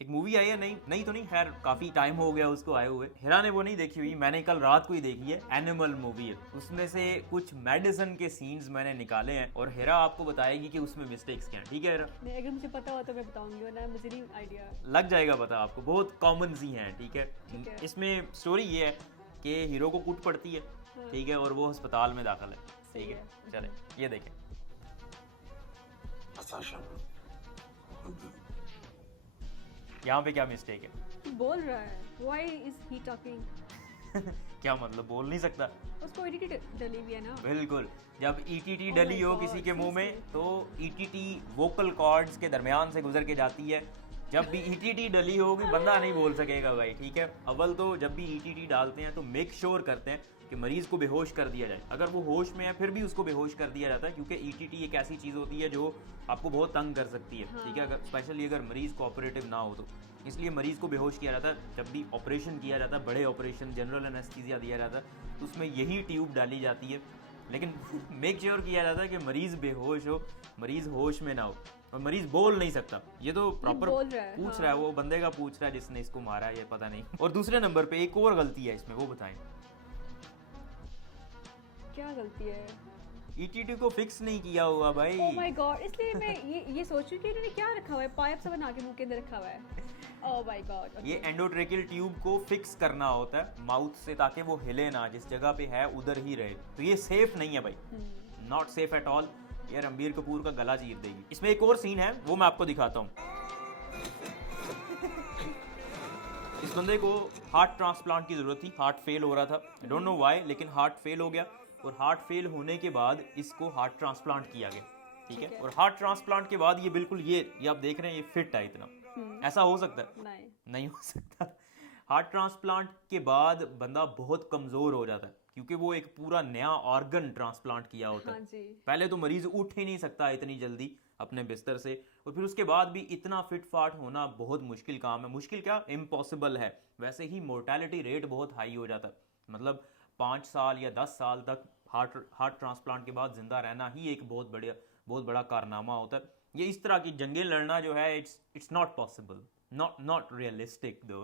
एक मूवी आई है, नहीं नहीं तो नहीं, खैर काफी टाइम हो गया उसको आए हुए। हिरा ने वो नहीं देखी हुई, मैंने कल रात को ही देखी है। एनिमल मूवी है, उसमें से कुछ मेडिसिन के सीन्स मैंने निकाले हैं और हिरा आपको बताएगी कि उसमें मिस्टेक्स क्या हैं। ठीक है हिरा? नहीं, अगर मुझे पता हो तो मैं बताऊंगी, वरना मुझे नहीं आइडिया। लग जाएगा पता आपको, बहुत कॉमन सी हैं। ठीक है? ठीक है। इसमें स्टोरी ये है कि हीरो को कूट पड़ती है। हाँ। ठीक है? और वो अस्पताल में दाखिल है। सही ठीक है। है, चले ये देखें। Sasha. यहाँ पे क्या मिस्टेक है? बोल रहा है, व्हाई इज ही टॉकिंग? क्या मतलब बोल नहीं सकता? उसको एडिट डली हुई है ना। बिल्कुल, जब ईटीटी Oh डली my हो God, किसी के मुंह में seriously? तो ईटीटी वोकल कॉर्ड्स के दरमियान से गुजर के जाती है। जब भी ईटीटी डली होगी बंदा नहीं बोल सकेगा भाई। ठीक है? अव्वल तो जब भी ईटीटी डालते हैं तो मेक श्योर करते हैं कि मरीज को बेहोश कर दिया जाए। अगर वो होश में है फिर भी उसको बेहोश कर दिया जाता है, क्योंकि ईटीटी एक ऐसी चीज़ होती है जो आपको बहुत तंग कर सकती है। ठीक है? अगर स्पेशली अगर मरीज कोऑपरेटिव ना हो तो इसलिए मरीज को बेहोश किया जाता है। जब भी ऑपरेशन किया जाता है, बड़े ऑपरेशन, जनरल एनेस्थीसिया दिया जाता है, तो उसमें यही ट्यूब डाली जाती है। लेकिन मेक श्योर किया जाता है कि मरीज बेहोश हो, मरीज होश में ना हो और मरीज बोल नहीं सकता। ये तो प्रॉपर बोल रहा है, पूछ हाँ। रहा है, वो बंदे का पूछ रहा है जिसने इसको मारा है, ये पता नहीं। और दूसरे नंबर पे एक और गलती है इसमें, वो बताएं। क्या गलती है? ईटीटी को फिक्स नहीं किया हुआ भाई। ओह माय गॉड, इसलिए मैं ये सोच रही हूँ कि इन्होंने क्या रखा हुआ है, पाइप सा बना के मुंह के अंदर रखा हुआ है। Oh my God. ये एंडोट्रेकियल ट्यूब को फिक्स करना होता है माउथ से, ताकि वो हिले ना, जिस जगह पे है उधर ही रहे। तो ये सेफ नहीं है भाई, नॉट सेफ एट ऑल। ये रणबीर कपूर का गला चीर देगी। इसमें एक और सीन है, वो मैं आपको दिखाता हूँ। इस बंदे को हार्ट ट्रांसप्लांट की जरूरत थी, हार्ट फेल हो रहा था, आई डोंट नो व्हाई, लेकिन हार्ट फेल हो गया। और हार्ट फेल होने के बाद इसको हार्ट ट्रांसप्लांट किया गया। ठीक है? और हार्ट ट्रांसप्लांट के बाद ये बिल्कुल ये आप देख रहे हैं, ये फिट है इतना। ऐसा हो सकता है? नहीं। नहीं हो सकता। हार्ट ट्रांसप्लांट के बाद बंदा बहुत कमज़ोर हो जाता है, क्योंकि वो एक पूरा नया ऑर्गन ट्रांसप्लांट किया होता है। हाँ जी। पहले तो मरीज उठ ही नहीं सकता इतनी जल्दी अपने बिस्तर से, और फिर उसके बाद भी इतना फिट फाट होना बहुत मुश्किल काम है। मुश्किल क्या, इम्पॉसिबल है। वैसे ही मोर्टेलिटी रेट बहुत हाई हो जाता है, मतलब 5 साल या 10 साल तक हार्ट ट्रांसप्लांट के बाद जिंदा रहना ही एक बहुत बड़ा कारनामा होता है। ये इस तरह की जंगें लड़ना जो है, it's not possible, not realistic दो।